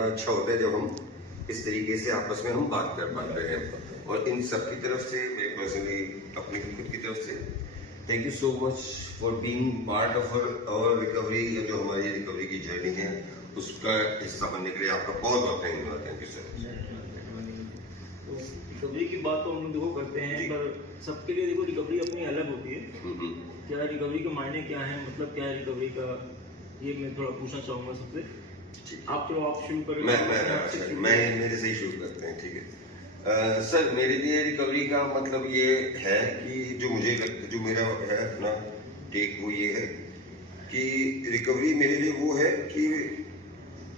अच्छा होता है जब हम इस तरीके से आपस में हम बात कर पाते हैं। और इन सब की तरफ से मैं पर्सनली अपनी खुद की तरफ से thank you so much for being part of our recovery, या जो हमारी रिकवरी की जर्नी है उसका हिस्सा बनने के लिए आपका बहुत बहुत थैंक यू सर। तो रिकवरी की बात तो हम लोग देखो करते हैं, पर सबके लिए देखो रिकवरी अपनी अलग होती है। क्या रिकवरी के मायने क्या है, मतलब क्या है रिकवरी का, ये मैं थोड़ा पूछना चाहूंगा सबसे। आप शुरू करें। मैं मेरे से ही शुरू करते हैं, ठीक है। सर मेरे लिए रिकवरी का मतलब ये है कि जो मेरा है अपना टेक वो ये है कि रिकवरी मेरे लिए वो है कि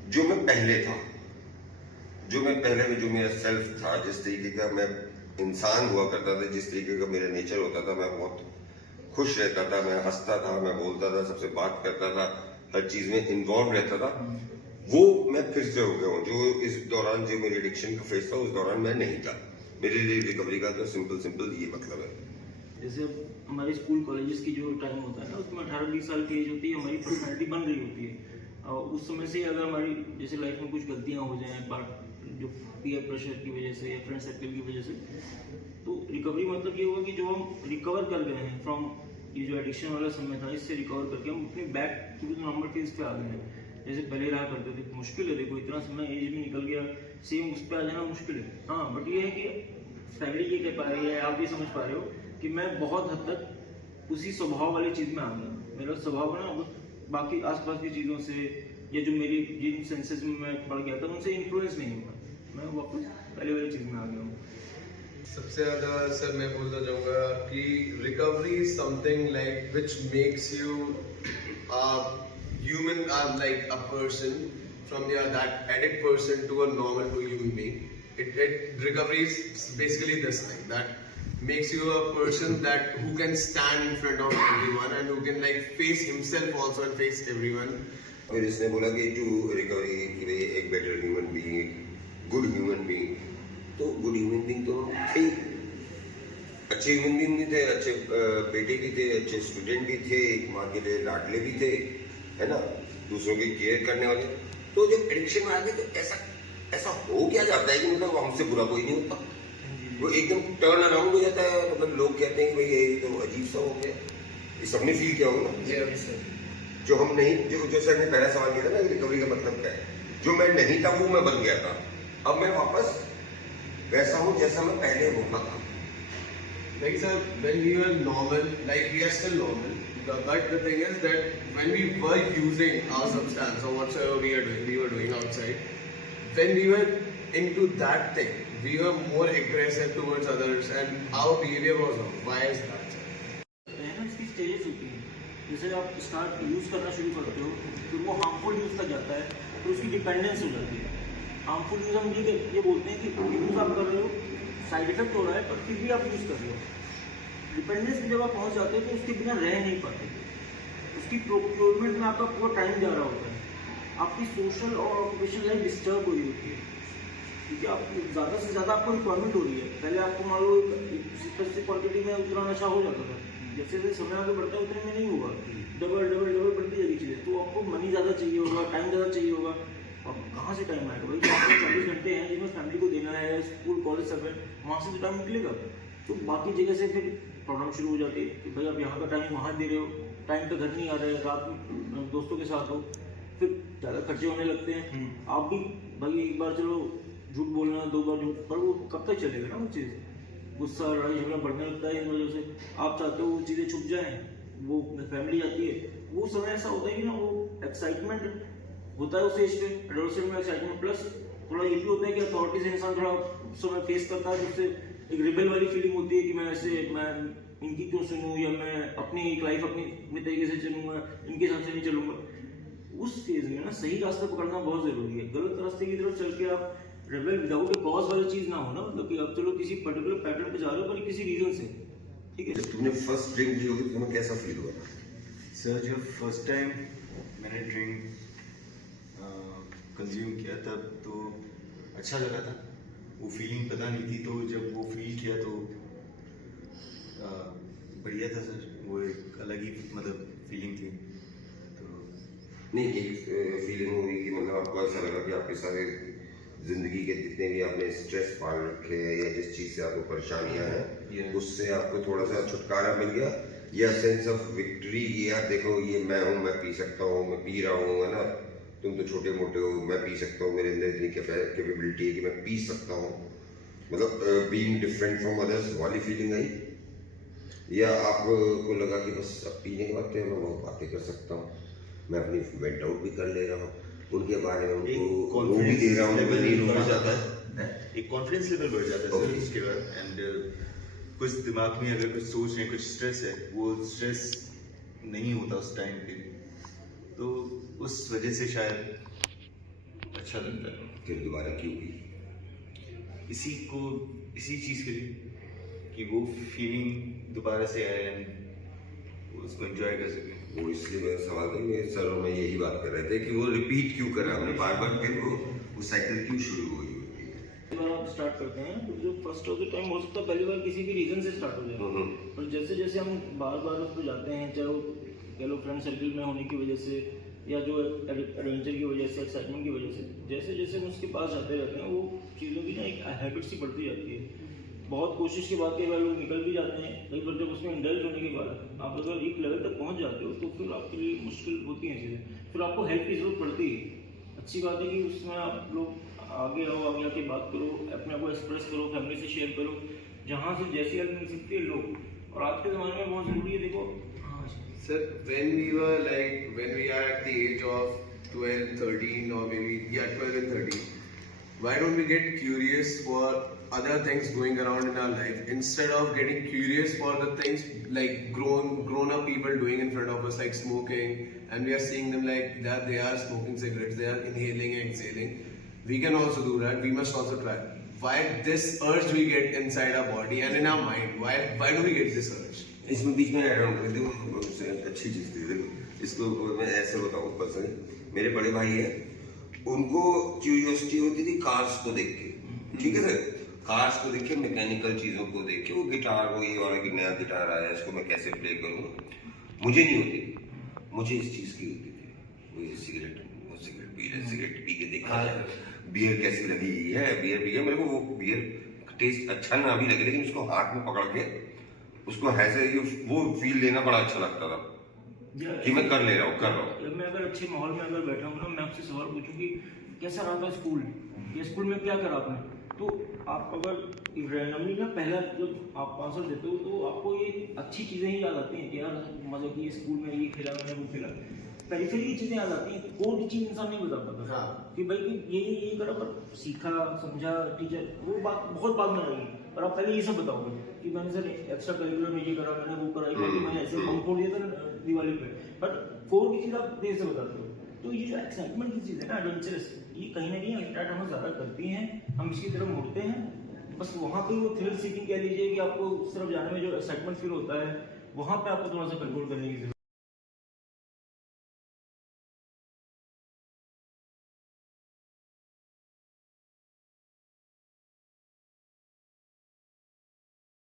जो मैं पहले था, जो मेरा सेल्फ था, जिस तरीके का मैं इंसान हुआ करता था, जिस तरीके का मेरा नेचर होता था, मैं बहुत खुश रहता था, मैं हंसता था, मैं बोलता था, सबसे बात करता था, हर चीज में इन्वॉल्व रहता था, वो मैं फिर से हो गया हूँ। जो इस दौरान जो मेरे एडिक्शन का फेज था उस दौरान मैं नहीं था। मेरे लिए रिकवरी का तो सिंपल ये मतलब है। जैसे हमारे स्कूल कॉलेजेस की जो टाइम होता है ना, उसमें 18-20 साल की एज होती है, हमारी पर्सनैलिटी बन रही होती है। और उस समय से अगर हमारी जैसे लाइफ में कुछ गलतियां हो जाएं, जो पीयर प्रेशर की वजह से या फ्रेंड सर्कल की वजह से, तो रिकवरी मतलब ये होगा कि जो हम रिकवर कर गए हैं फ्रॉम ये जो एडिक्शन वाला समय था, इससे रिकवर करके हम अपने back to the normal phase पे आ गए हैं। जैसे पहले रहा करते थे, मुश्किल है, देखो इतना समय एज में निकल गया, सेम उस पर आ जाना मुश्किल है। हाँ, बट ये है कि फैमिली ये कह पा रही है, आप ये समझ पा रहे हो कि मैं बहुत हद तक उसी स्वभाव वाली चीज में आ गया। मेरा स्वभाव ना बाकी आसपास की चीजों से या जो मेरी जिन सेंसेस में मैं पड़ गया था उनसे इन्फ्लुएंस नहीं हुआ, मैं वापस पहले वाली चीज में आ गया हूँ। सबसे ज्यादा सर मैं बोलना चाहूंगा कि recovery is something like which makes you human, like a person from that addict person to a normal to human being. Recovery is basically this thing that makes you a person that who can stand in front of everyone and who can like face himself also and face everyone. फिर इसने बोला कि to recovery कि भाई एक better human being, good human being. तो good human being तो थे, अच्छे ह्यूमन बीइंग भी थे, अच्छे बेटे भी थे, अच्छे स्टूडेंट भी थे, माँ के लिए लाडले भी थे, है ना, दूसरों की केयर करने वाले। तो जब एडिक्शन में आ गए तो ऐसा हो क्या जाता है कि मतलब हमसे बुरा कोई नहीं होता, वो एकदम टर्न अराउंड हो जाता है। मतलब लोग कहते हैं कि भाई ये तो अजीब सा हो गया। ये सबने फील किया होगा ना, जो हम नहीं, जो सर ने पहला सवाल किया था ना, रिकवरी का मतलब क्या है, जो मैं नहीं था वो मैं बन गया था, अब मैं वापस वैसा हूँ जैसा मैं पहले होता था। Like sir, when we were normal, like we are still normal, but the thing is that when we were using our substance or whatsoever we were doing outside, when we were into that thing, we were more aggressive towards others and our behavior was wrong. Why is that, sir? इसकी stages होती हैं। जैसे आप start use करना शुरू करते हो, फिर वो हार्मफुल यूज तक जाता है, फिर उसकी डिपेंडेंस हो जाती है। हार्मफुल यूज हम ये बोलते हैं कि यूज आप कर रहे हो, साइड इफेक्ट हो रहा है, पर फिर भी आप यूज कर रहे हो। डिपेंडेंस में जब आप पहुंच जाते हो तो उसके बिना रह नहीं पाते, उसकी प्रोक्योरमेंट में आपका पूरा टाइम जा रहा होता है, आपकी सोशल और ऑक्यूपेशनल लाइफ डिस्टर्ब हो रही होती है, क्योंकि आप ज़्यादा से ज़्यादा आपको रिक्वायरमेंट हो रही है। पहले आपको मान लो स्पेसिफिक क्वांटिटी में उतना नशा हो जाता था, जैसे जैसे समय आगे बढ़ता है उतने में नहीं होगा, डबल बढ़ती जाएगी चीज़ें। तो आपको मनी ज़्यादा चाहिए होगा, टाइम ज़्यादा चाहिए होगा, अब कहाँ से टाइम आएगा भाई? आपको 24 घंटे हैं जिसमें फैमिली को देना है, स्कूल कॉलेज सब है, वहाँ से तो टाइम निकलेगा। तो बाकी जगह से फिर प्रॉब्लम शुरू हो जाती है कि भाई आप यहाँ का टाइम वहाँ दे रहे हो, टाइम पे घर नहीं आ रहे, रात में दोस्तों के साथ हो, फिर ज़्यादा खर्चे होने लगते हैं। आप भी भाई एक बार चलो झूठ बोलना, 2 बार झूठ, पर वो कब तक चलेगा ना वो चीज़? गुस्सा लड़ाई झगड़ा बढ़ने लगता है इन वजह से। आप चाहते हो वो चीज़ें छुप जाएँ, वो फैमिली आती है, वो समय ऐसा होता है कि ना वो एक्साइटमेंट होता है उस एज पे, एडोलसेंट में एक्साइटमेंट प्लस थोड़ा ये भी होता है कि अथॉरिटी से इंसान थोड़ा समय फेस करता है, जिससे एक रिबेल वाली फीलिंग होती है कि मैं इनकी क्यों सुनूं, या मैं अपनी एक लाइफ अपनी तरीके से चलूंगा, इनके हिसाब से नहीं चलूंगा। उस फेज में ना सही रास्ता पकड़ना बहुत जरूरी है। गलत रास्ते की तरफ चल के आप रिबेल विदाउट ए कॉज वाली चीज ना हो ना, मतलब कि आप चलो किसी पर्टिकुलर पैटर्न पे जा रहे हो पर किसी रीजन से, ठीक है। जब तुमने फर्स्ट ड्रिंक ली होगी तुम्हें कैसा फील हुआ? सर जब फर्स्ट टाइम मैंने ड्रिंक कंज्यूम किया तब तो अच्छा लगा था, वो फीलिंग पता नहीं थी, तो जब वो फील किया तो बढ़िया था सर, वो एक अलग ही मतलब फीलिंग थी। तो नहीं, एक फीलिंग हुई कि मतलब आपको ऐसा लगा कि आपके सारे जिंदगी के जितने भी आपने स्ट्रेस पाल रखे हैं या जिस चीज से आपको परेशानियां हैं उससे आपको थोड़ा सा छुटकारा मिल गया, या सेंस ऑफ विक्ट्री कि यार देखो ये मैं हूँ, मैं पी सकता हूँ, मैं पी रहा हूँ, है ना, तुम तो छोटे मोटे हो, मैं पी सकता हूँ, मेरे अंदर इतनी कैपेबिलिटी है कि मैं पी सकता हूँ, मतलब बीइंग डिफरेंट फ्रॉम अदर्स वाली फीलिंग आई, या आपको लगा कि बस अब पीने के बाद मैं बहुत बातें कर सकता हूँ, मैं अपनी वेंट आउट भी कर ले रहा हूँ, उनके बारे में उनको वो भी दे रहा हूँ, मैं नहीं रुक जाता है, एक कॉन्फिडेंस लेवल बढ़ जाता है सर उसके बाद। एंड कुछ दिमाग में अगर कुछ सोच रहे हैं, कुछ स्ट्रेस है, वो स्ट्रेस नहीं होता उस टाइम पे, तो उस वजह से शायद अच्छा लगता है। फिर दोबारा क्यों पी? इसी चीज के लिए कि वो फीलिंग दोबारा से आए एंड उसको एंजॉय कर सके। वो इसलिए मेरा सवाल था, मेरे सर और मैं यही बात कर रहे थे कि वो रिपीट क्यों करा हमने बार बार, फिर वो साइकिल क्यों शुरू हुई होती है। बार आप स्टार्ट करते हैं तो जो फर्स्ट ऑफ द टाइम हो सकता है पहली बार किसी भी रीजन से स्टार्ट हो जाए, पर जैसे जैसे हम बार बार उस पर जाते हैं, चाहे वो कह लो फ्रेंड सर्कल में होने की वजह से या जो एडवेंचर की वजह से, एक्साइटमेंट की वजह से, जैसे जैसे हम उसके पास जाते रहते हैं वो चीज़ों की ना एक हैबिट सी बढ़ती जाती है। बहुत कोशिश के बाद कई बार लोग निकल भी जाते हैं, कई बार जब उसमें इंडल्ज होने के बाद आप अगर एक लेवल तक पहुंच जाते हो तो फिर आपके लिए मुश्किल होती हैं चीज़ें, फिर आपको हेल्प की जरूरत पड़ती है। अच्छी बात है कि उसमें आप लोग आगे आओ, आगे आके बात करो, अपने आप को एक्सप्रेस करो, फैमिली से शेयर करो, जहाँ से जैसी हेल्प मिल सकती है लो। और आज के ज़माने में बहुत ज़रूरी है, देखो Sir, when we are at the age of 12, 13 or maybe 12 and 13, why don't we get curious for other things going around in our life instead of getting curious for the things like grown up people doing in front of us, like smoking, and we are seeing them like that they are smoking cigarettes, they are inhaling and exhaling. We can also do that. We must also try. Why this urge we get inside our body and in our mind? Why do we get this urge? इसमें बीच में add on कर दूं, अच्छी चीज थी, देखो इसको मैं ऐसे बताऊं पर्सनली, मेरे बड़े भाई है, उनको क्यूरियोसिटी होती थी कार्स को देख के, ठीक है सर, कार्स को देख के, मैकेनिकल चीजों को देख के, वो गिटार, वो ये वाला कि नया गिटार आया इसको मैं कैसे प्ले करूंगा, मुझे नहीं होती, मुझे इस चीज की होती थी, वो सिगरेट पी रहे, सिगरेट पी के देखा बियर कैसी लगी है, बियर पी के, मेरे को वो बियर टेस्ट अच्छा ना भी लगे, लेकिन उसको हाथ में पकड़ के उसको ऐसे वो फील लेना बड़ा अच्छा लगता था कि मैं कर ले रहा हूँ, कर रहा हूँ। मैं अगर अच्छे माहौल में अगर बैठा हूँ ना, मैं आपसे सवाल पूछूं कि कैसा रहा था स्कूल, या स्कूल में क्या करा आपने, तो आप अगर रैंडमली ना पहला जब आप आंसर देते हो तो आपको ये अच्छी चीज़ें ही याद आती हैं कि यार मज़े की स्कूल में ये खेला मैंने, वो खेला, पेरिफेरी की चीज़ें याद आती हैं, कोई चीज़ इंसान नहीं बता पाता। हाँ। कि भाई कि ये करा, पर सीखा समझा टीचर, वो बात बहुत बाद में आएगी, पर आप पहले ये सब बताओगे कि मैंने सर एक्स्ट्रा करिकुलर में ये करा, मैंने वो करा, मैंने ऐसे बम फोड़ दिया था दिवाली पे, बट फोर की चीज़ आप देर से बताते हो। तो ये जो एक्साइटमेंट की चीज़ है ना, एडवेंचरस, ये कहीं ना कहीं अट्रैक्ट हमें ज़्यादा करती हैं, हम इसकी तरफ मुड़ते हैं, बस वहाँ पे वो थ्रिल सीकिंग कह लीजिए कि आपको उस तरफ जाने में जो एक्साइटमेंट फील होता है, वहाँ पे आपको थोड़ा सा कंट्रोल करने की जरूरत है।